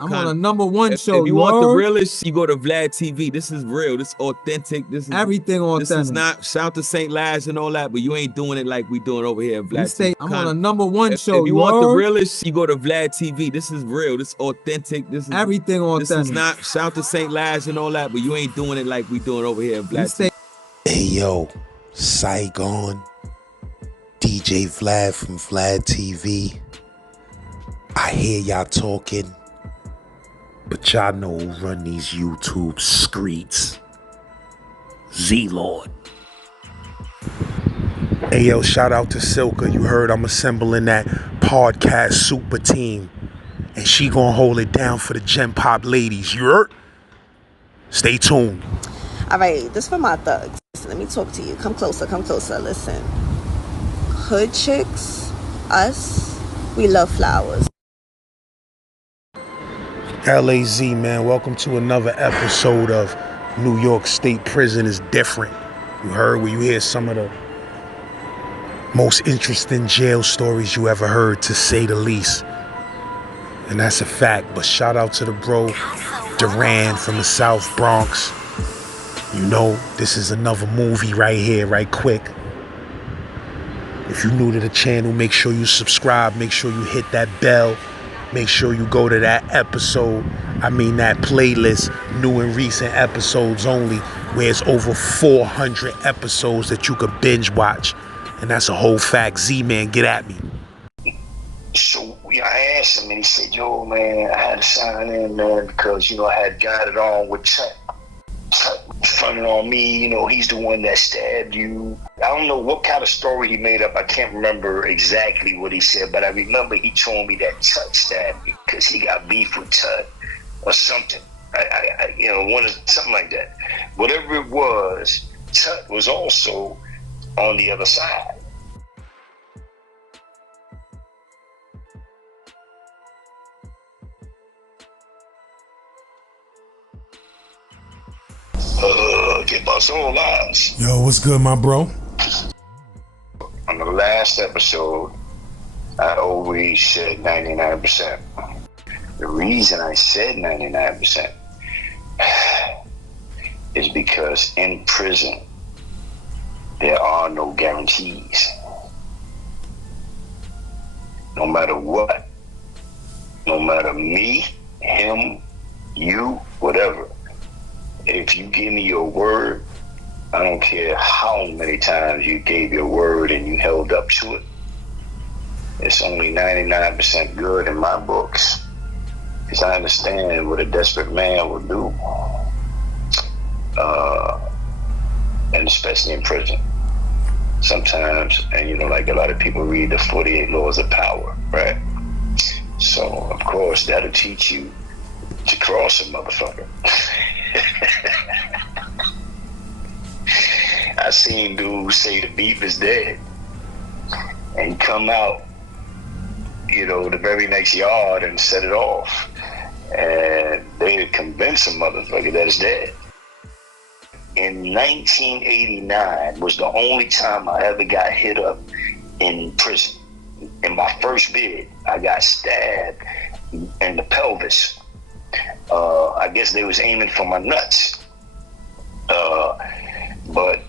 I'm on a #1 show. If you want the realest, you go to Vlad TV. This is real. This is authentic. This is everything authentic. This is not shout to St. Laz and all that, but you ain't doing it like we doing over here at Vlad TV. I'm on a #1 show. If you want the realest, you go to Vlad TV. This is real. This is authentic. This is everything authentic. This is not shout to St. Laz and all that, but you ain't doing it like we doing over here at Vlad TV. Hey yo, Saigon, DJ Vlad from Vlad TV. I hear y'all talking, but y'all know who run these YouTube streets. Z-Lord. Hey yo, shout out to Silka. You heard I'm assembling that podcast super team, and she gonna hold it down for the Gen Pop ladies. You heard? Stay tuned. All right, this for my thugs. Let me talk to you. Come closer, come closer. Listen. Hood chicks, us, we love flowers. LAZ, man, welcome to another episode of New York State Prison is Different. You heard, where you hear some of the most interesting jail stories you ever heard, to say the least. And that's a fact. But shout out to the bro Duran from the South Bronx. You know, this is another movie right here, right quick. If you're new to the channel, make sure you subscribe. Make sure you hit that bell. Make sure you go to that episode, that playlist, new and recent episodes only, where it's over 400 episodes that you could binge watch. And that's a whole fact. Z-Man, get at me. So I asked him and he said, yo, man, I had to sign in, man, because, I had got it on with Chuck. Chuck fronting on me, he's the one that stabbed you. I don't know what kind of story he made up. I can't remember exactly what he said, but I remember he told me that Chuck stabbed me because he got beef with Chuck or something. Something like that. Whatever it was, Chuck was also on the other side. Get my soul lives. Yo, what's good, my bro? On the last episode, I always said 99%. The reason I said 99% is because in prison, there are no guarantees. No matter what, no matter me, him, you, whatever. If you give me your word, I don't care how many times you gave your word and you held up to it. It's only 99% good in my books, because I understand what a desperate man will do, and especially in prison. Sometimes, and like a lot of people read the 48 Laws of Power, right? So, of course, that'll teach you to cross a motherfucker. I seen dudes say the beef is dead and come out, the very next yard and set it off. And they convince a motherfucker that it's dead. In 1989 was the only time I ever got hit up in prison. In my first bid, I got stabbed in the pelvis. I guess they was aiming for my nuts. But,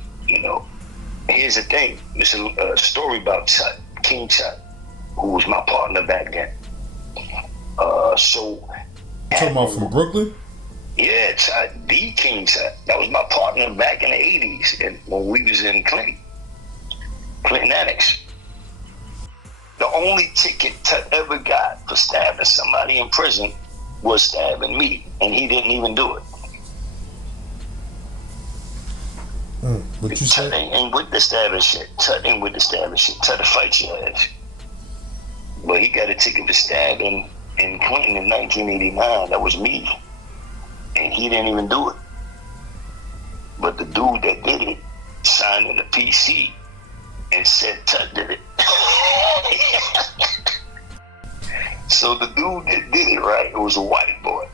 here's the thing. It's a story about Tut, King Tut, who was my partner back then. Talking about from Brooklyn? Yeah, Tut, the King Tut. That was my partner back in the 80s and when we was in Clinton Annex. The only ticket Tut ever got for stabbing somebody in prison was stabbing me, and he didn't even do it. What you Tut said? ain't with the stabbing shit. Tut ain't with the stabbing shit. Tut to fight your ass. But he got a ticket for stabbing in Clinton in 1989. That was me. And he didn't even do it. But the dude that did it signed in the PC and said Tut did it. So the dude that did it, right, it was a white boy.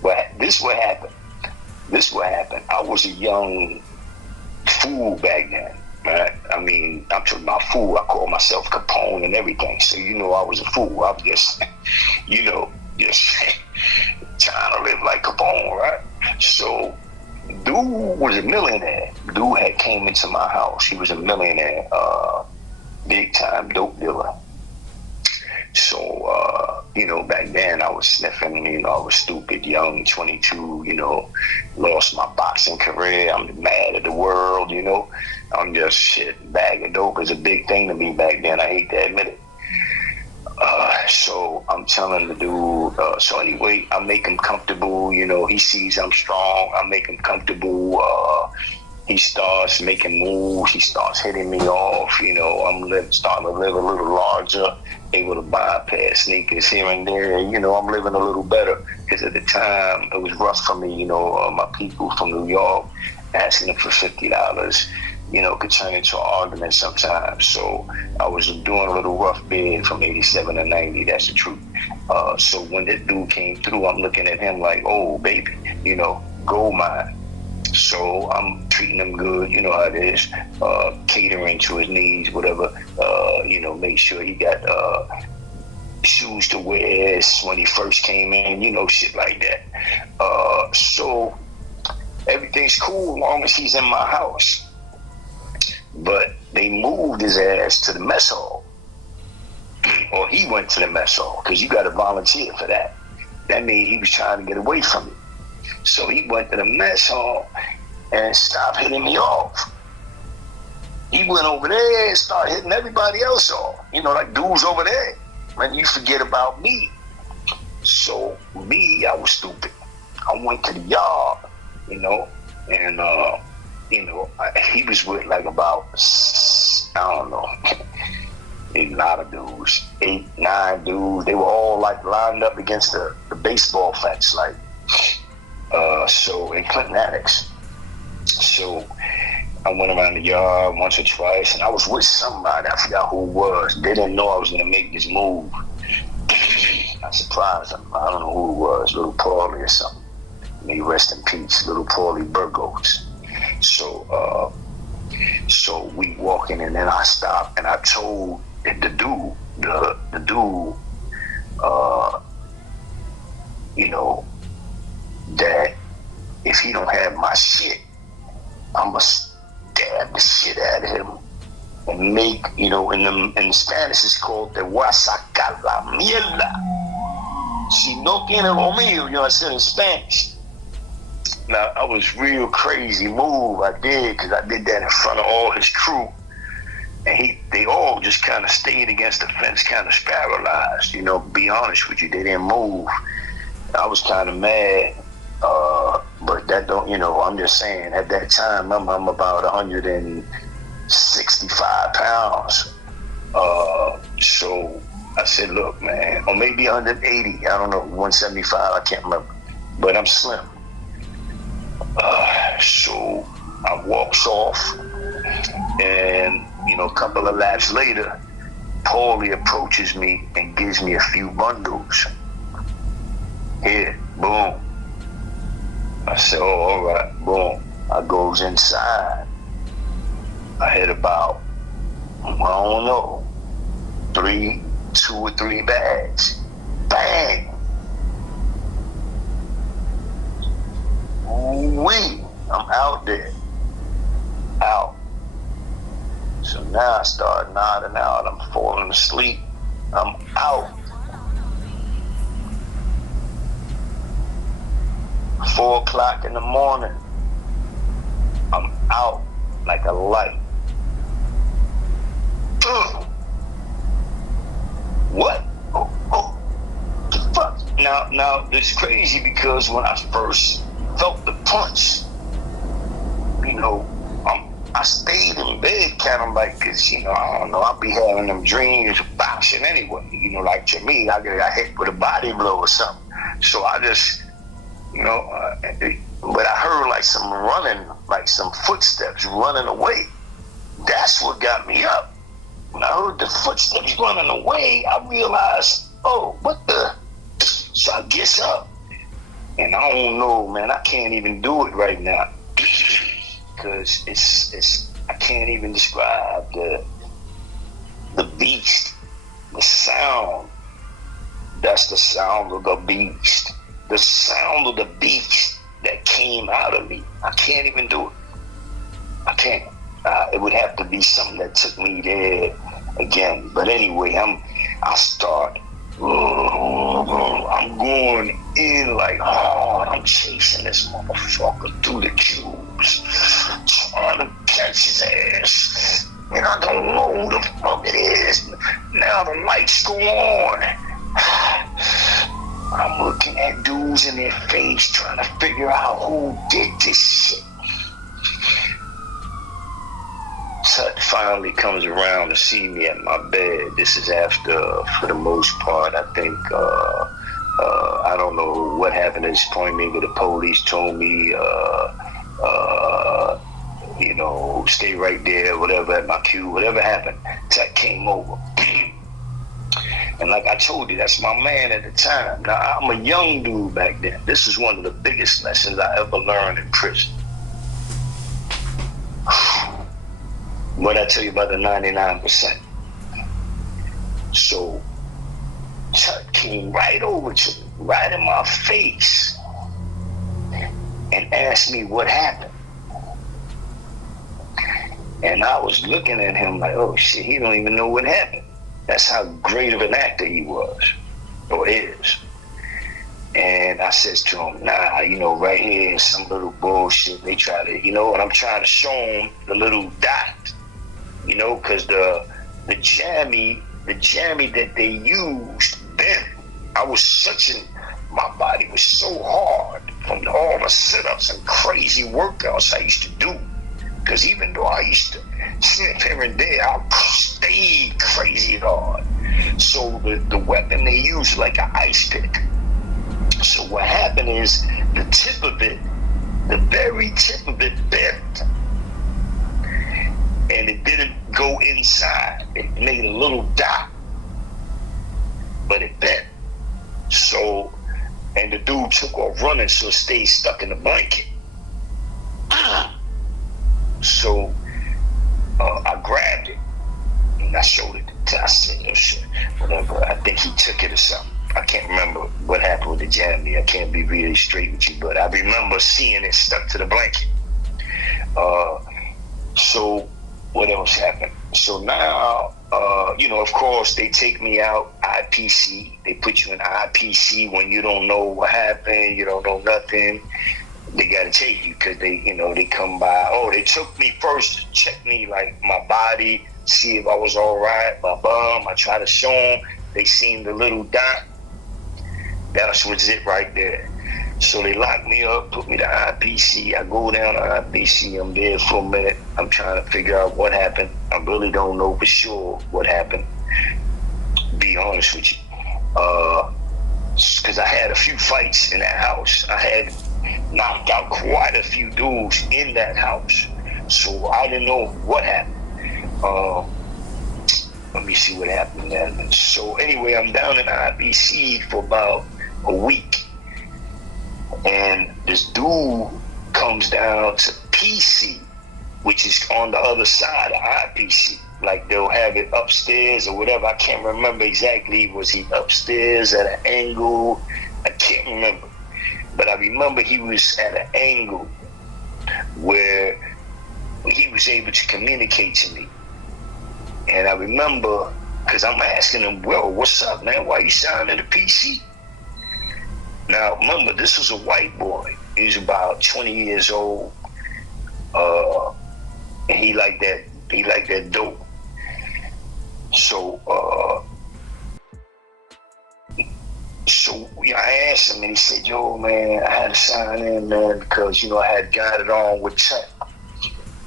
But this what happened. I was a young fool back then, right? I'm talking about fool. I call myself Capone and everything. So I was a fool. I was just, just So dude was a millionaire. Dude had came into my house. He was a millionaire, big time dope dealer. So, back then I was sniffing, I was stupid, young, 22, lost my boxing career. I'm mad at the world, I'm just shit. Bag of dope is a big thing to me back then. I hate to admit it. So I'm telling the dude, so anyway, I make him comfortable, he sees I'm strong. I make him comfortable. He starts making moves. He starts hitting me off. I'm starting to live a little larger, able to buy a pair of sneakers here and there. I'm living a little better because at the time it was rough for me. My people from New York asking them for $50, could turn into an argument sometimes. So I was doing a little rough bid from 87 to 90. That's the truth. So when that dude came through, I'm looking at him like, oh, baby, gold mine. So I'm treating him good, you know how it is, catering to his needs, whatever, make sure he got shoes to wear when he first came in, shit like that. So everything's cool as long as he's in my house. But they moved his ass to the mess hall. Or he went to the mess hall, because you got to volunteer for that. That means he was trying to get away from me. So he went to the mess hall and stopped hitting me off. He went over there and started hitting everybody else off. Like dudes over there. Man, you forget about me. So me, I was stupid. I went to the yard, and he was with like about, I don't know, a lot of dudes, 8, 9 dudes. They were all like lined up against the baseball fence, like, so in Clinton Annex. So I went around the yard once or twice, and I was with somebody. I forgot who it was. They didn't know I was gonna make this move. I surprised them. I don't know who it was, Little Paulie or something. May rest in peace, Little Paulie Burgos. So we walking, and then I stopped, and I told the dude, that if he don't have my shit, I'ma stab the shit out of him and make, in Spanish it's called the sacar la mierda. Si no tiene lo mío, I said in Spanish. Now, I was real crazy move I did, because I did that in front of all his crew. And they all just kind of stayed against the fence, kind of paralyzed, be honest with you. They didn't move. I was kind of mad. But that don't, I'm just saying, at that time, I'm about 165 pounds. So I said, look, man, or maybe 180, I don't know, 175, I can't remember. But I'm slim. So I walks off, and, a couple of laps later, Paulie approaches me and gives me a few bundles. Here, boom. I said, oh, all right, boom. I goes inside. I had about, I don't know, 2 or 3 bags. Bang! Wee! I'm out there. Out. So now I start nodding out. I'm falling asleep. I'm out. 4 o'clock in the morning, I'm out like a light. What? Oh, the fuck? Now, it's crazy because when I first felt the punch, I stayed in bed kind of like, because, I don't know, I'll be having them dreams of boxing anyway. Like to me, I got hit with a body blow or something. So I just, but I heard like some running, like some footsteps running away. That's what got me up. When I heard the footsteps running away, I realized, oh, what the? So I gets up, and I don't know, man, I can't even do it right now. Because it's I can't even describe the beast, the sound. That's the sound of the beast. The sound of the beast that came out of me. I can't even do it. I can't. It would have to be something that took me there again. But anyway, I start. I'm going in like hard. I'm chasing this motherfucker through the cubes, trying to catch his ass. And I don't know who the fuck it is. Now the lights go on. I'm looking at dudes in their face, trying to figure out who did this shit. Tut finally comes around to see me at my bed. This is after, for the most part, I think, I don't know what happened at this point. Maybe the police told me, you know, stay right there, whatever, at my cue, whatever happened. Tut came over. And like I told you, that's my man at the time. Now, I'm a young dude back then. This is one of the biggest lessons I ever learned in prison. What I tell you about the 99%. So, Tut came right over to me, right in my face, and asked me what happened. And I was looking at him like, oh shit, he don't even know what happened. That's how great of an actor he was, or is. And I says to him, nah, you know, right here is some little bullshit. They try to, you know, and I'm trying to show him the little dot, you know, because the jammy that they used then, my body was so hard from all the sit-ups and crazy workouts I used to do. Because even though I used to slip here and there, I stayed crazy hard. So the weapon they used like an ice pick. So what happened is the tip of it, the very tip of it bent. And it didn't go inside. It made a little dot. But it bent. So, and the dude took off running, so it stayed stuck in the blanket. So I grabbed it and I showed it to I said, oh shit, whatever. I think he took it or something. I can't remember what happened with the jammy. I can't be really straight with you, but I remember seeing it stuck to the blanket. So what else happened? So now, you know, of course, they take me out, IPC. They put you in IPC when you don't know what happened, you don't know nothing. They got to take you because they, you know, they come by. Oh, they took me first to check me, like my body, see if I was all right, my bum. I tried to show them. They seen the little dot. That was it right there. So they locked me up, put me to IPC. I go down to IPC. I'm there for a minute. I'm trying to figure out what happened. I really don't know for sure what happened. Be honest with you. Because I had a few fights in that house. I had knocked out quite a few dudes in that house. So I didn't know what happened. Let me see what happened then. So anyway, I'm down in IBC for about a week. And this dude comes down to PC, which is on the other side of IPC. Like they'll have it upstairs or whatever. I can't remember exactly. Was he upstairs at an angle? I can't remember. But I remember he was at an angle where he was able to communicate to me. And I remember, because I'm asking him, well, what's up, man? Why you signing the PC? Now, remember, this was a white boy. He was about 20 years old. And he liked that dope. So, I asked him, and he said, yo, man, I had to sign in, man, because, you know, I had got it on with Tut.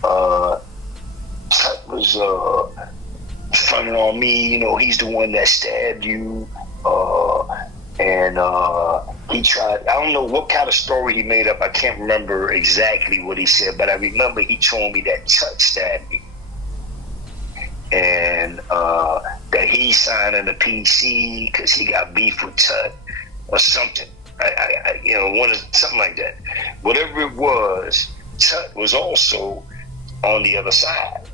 Tut was fronting on me, you know, he's the one that stabbed you. And he tried, I don't know what kind of story he made up. I can't remember exactly what he said, but I remember he told me that Tut stabbed me. And that he signed in the PC because he got beef with Tut or something. You know, something like that. Whatever it was, Tut was also on the other side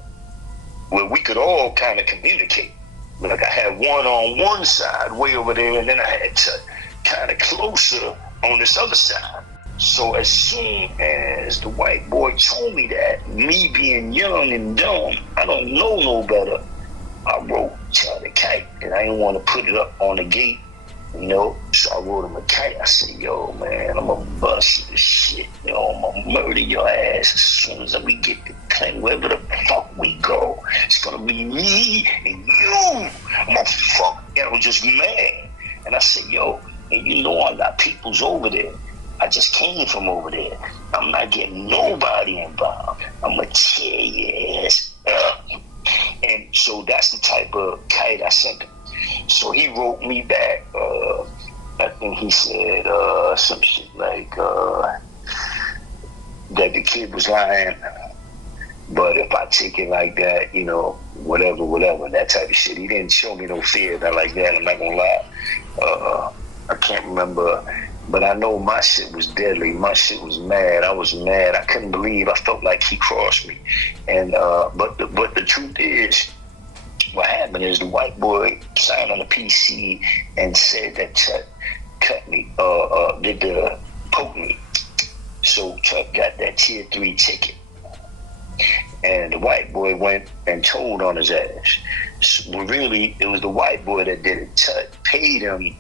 where we could all kind of communicate. Like I had one on one side way over there, and then I had Tut kind of closer on this other side. So as soon as the white boy told me that, me being young and dumb, I don't know no better, I wrote Charlie Kite, and I didn't want to put it up on the gate, you know. So I wrote him a kite. I said, yo, man, I'm gonna bust this shit. Yo, I'm gonna murder your ass as soon as we get to claim wherever the fuck we go. It's gonna be me and you. I'm gonna fuck. And I was just mad. And I said, yo, and you know I got peoples over there. I just came from over there. I'm not getting nobody involved. I'm gonna tear your ass up. And so that's the type of kite I sent him. So he wrote me back, I think he said some shit like that the kid was lying, but if I take it like that, you know, whatever, that type of shit. He didn't show me no fear, not like that, I'm not gonna lie. I can't remember, but I know my shit was deadly. My shit was mad. I was mad. I couldn't believe. I felt like he crossed me. And but the truth is, what happened is the white boy signed on the PC and said that Chuck cut me, poke me. So Chuck got that tier 3 ticket. And the white boy went and told on his ass. So really, it was the white boy that did it. Chuck paid him.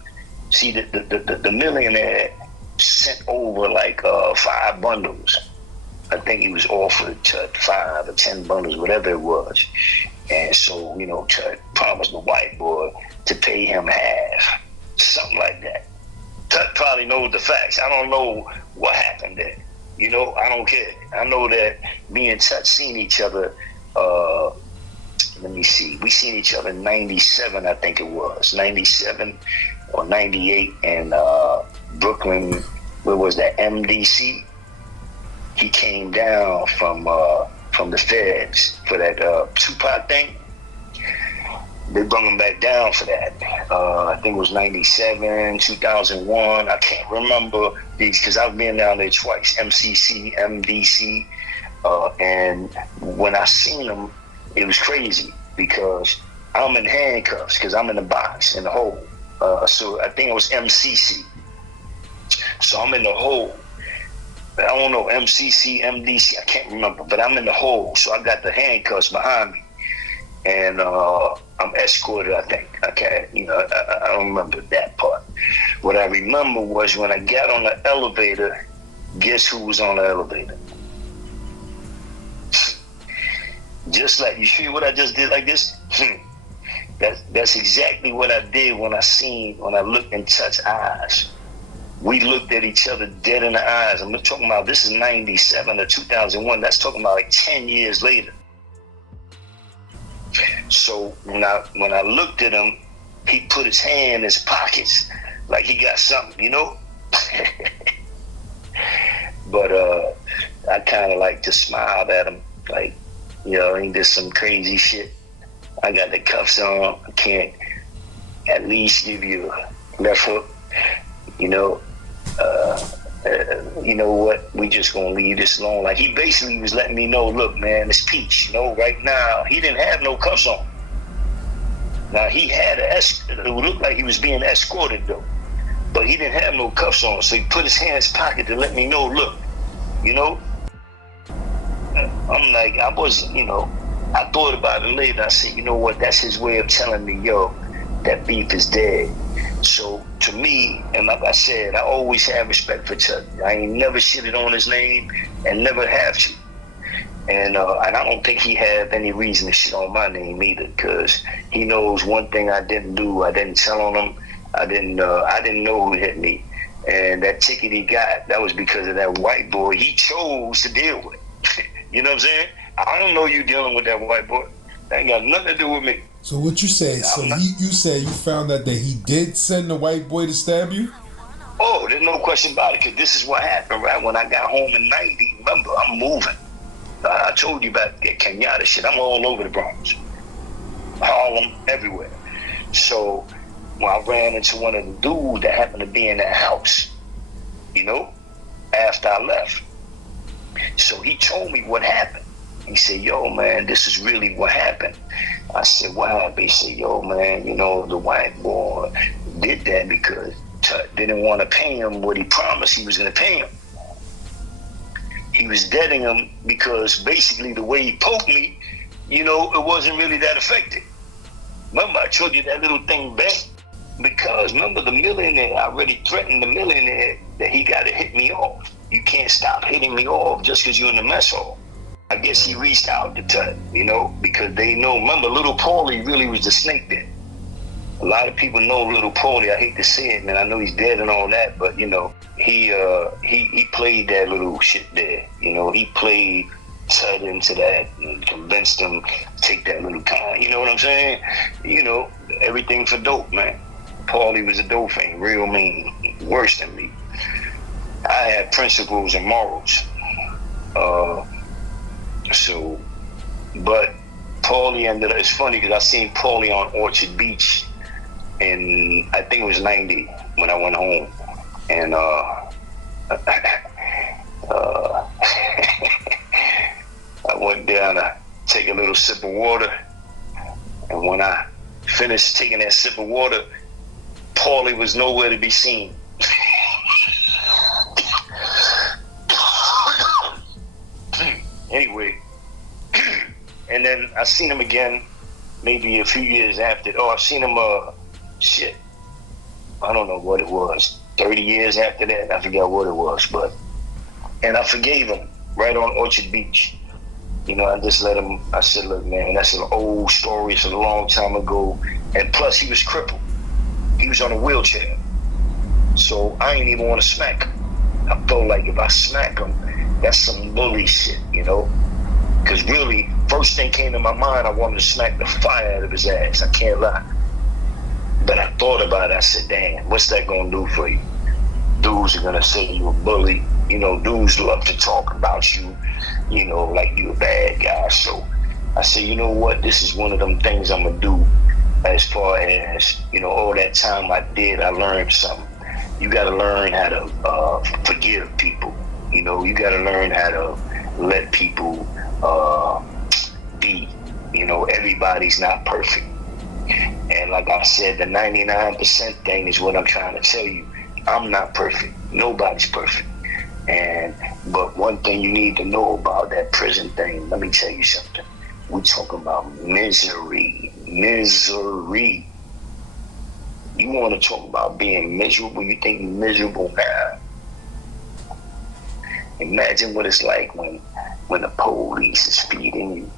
See, the millionaire sent over like 5 bundles. I think he was offered 5 or 10 bundles, whatever it was. And so, you know, Tut promised the white boy to pay him half. Something like that. Tut probably knows the facts. I don't know what happened there. You know, I don't care. I know that me and Tut seen each other, let me see. We seen each other in 97, I think it was. 97 or 98 in Brooklyn, where was that, MDC? He came down from the feds for that Tupac thing. They brought him back down for that. I think it was 97, 2001. I can't remember these because I've been down there twice, MCC, MDC. And when I seen him, it was crazy because I'm in handcuffs because I'm in the box, in the hole. So I think it was MCC. So I'm in the hole. I don't know, MCC, MDC, I can't remember, but I'm in the hole, so I got the handcuffs behind me, and I'm escorted, I think. I can't, you know, I don't remember that part. What I remember was when I got on the elevator, guess who was on the elevator? Just like, you see what I just did like this? That's exactly what I did when I looked in Tut's eyes. We looked at each other dead in the eyes. I'm not talking about, this is 97 or 2001. That's talking about like 10 years later. So when I looked at him, he put his hand in his pockets like he got something, you know? But I kind of like just smiled at him like, you know, he did some crazy shit. I got the cuffs on. I can't at least give you a left hook, you know? You know what, we just gonna leave this alone. Like, he basically was letting me know, look, man, it's peach, you know, right now. He didn't have no cuffs on. Now, he had it looked like he was being escorted, though, but he didn't have no cuffs on, so he put his hand in his pocket to let me know, look, you know. I'm like, I wasn't, you know, I thought about it later. I said, you know what, that's his way of telling me, yo, that beef is dead. So to me, and like I said, I always have respect for Chuck. I ain't never shitted on his name and never have to. And I don't think he had any reason to shit on my name either, because he knows one thing I didn't do. I didn't tell on him. I didn't know who hit me. And that ticket he got, that was because of that white boy he chose to deal with. You know what I'm saying? I don't know you dealing with that white boy. That ain't got nothing to do with me. So what you say? So you said you found out that he did send the white boy to stab you? Oh, there's no question about it, because this is what happened, right? When I got home in 90, remember, I'm moving. I told you about that Kenyatta shit. I'm all over the Bronx. Harlem, everywhere. So when I ran into one of the dudes that happened to be in that house, you know, after I left. So he told me what happened. He said, yo, man, this is really what happened. I said, what happened? He said, yo, man, you know, the white boy did that because Tut didn't want to pay him what he promised he was going to pay him. he was deading him because basically the way he poked me, you know, it wasn't really that effective. Remember, I told you that little thing bent? Because remember, the millionaire, I already threatened the millionaire that he got to hit me off. You can't stop hitting me off just because you're in the mess hall. I guess he reached out to Tut, you know, because they know, remember, little Paulie really was the snake there. A lot of people know little Paulie. I hate to say it, man. I know he's dead and all that, but you know, he played that little shit there. You know, he played Tut into that and convinced him to take that little kind. You know what I'm saying? You know, everything for dope, man. Paulie was a dope fiend, real mean, worse than me. I had principles and morals. But Paulie ended up, it's funny because I seen Paulie on Orchard Beach in, I think it was 90 when I went home. And I went down to take a little sip of water. And when I finished taking that sip of water, Paulie was nowhere to be seen. Anyway, and then I seen him again maybe a few years after. Oh, I've seen him, I don't know what it was, 30 years after that. I forgot what it was, and I forgave him right on Orchard Beach. You know, I just let him, I said, look, man, that's an old story. It's a long time ago. And plus, he was crippled. He was on a wheelchair. So I ain't even want to smack him. I felt like if I smack him, that's some bully shit, you know? Because really, first thing came to my mind, I wanted to smack the fire out of his ass. I can't lie. But I thought about it. I said, damn, what's that going to do for you? Dudes are going to say you a bully. You know, dudes love to talk about you, you know, like you a bad guy. So I said, you know what? This is one of them things I'm going to do as far as, you know, all that time I did, I learned something. You got to learn how to forgive people. You know, you got to learn how to let people be. You know, everybody's not perfect. And like I said, the 99% thing is what I'm trying to tell you. I'm not perfect. Nobody's perfect. But one thing you need to know about that prison thing, let me tell you something. We're talking about misery. Misery. You want to talk about being miserable? You think you're miserable now? Imagine what it's like when the police is feeding you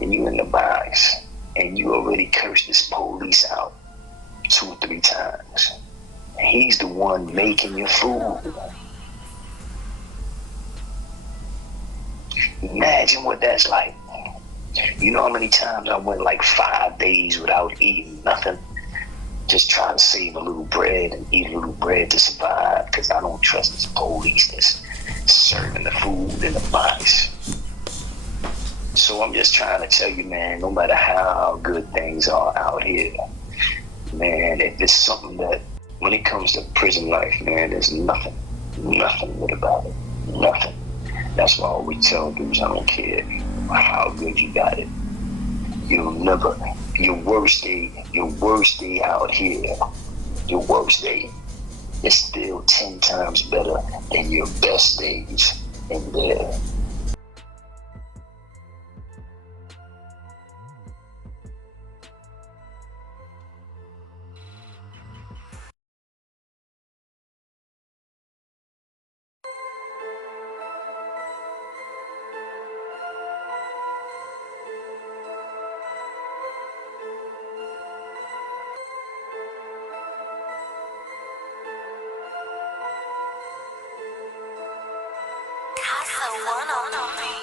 and you in the box and you already cursed this police out 2 or 3 times. And he's the one making your food. Imagine what that's like. You know how many times I went like 5 days without eating nothing? Just trying to save a little bread and eat a little bread to survive because I don't trust this police that's serving the food in the box. So I'm just trying to tell you, man, no matter how good things are out here, man, if it's something that, when it comes to prison life, man, there's nothing good about it. Nothing. That's why I always tell dudes, I don't care how good you got it. You'll never, your worst day out here, your worst day is still 10 times better than your best days in there. Casa one on me.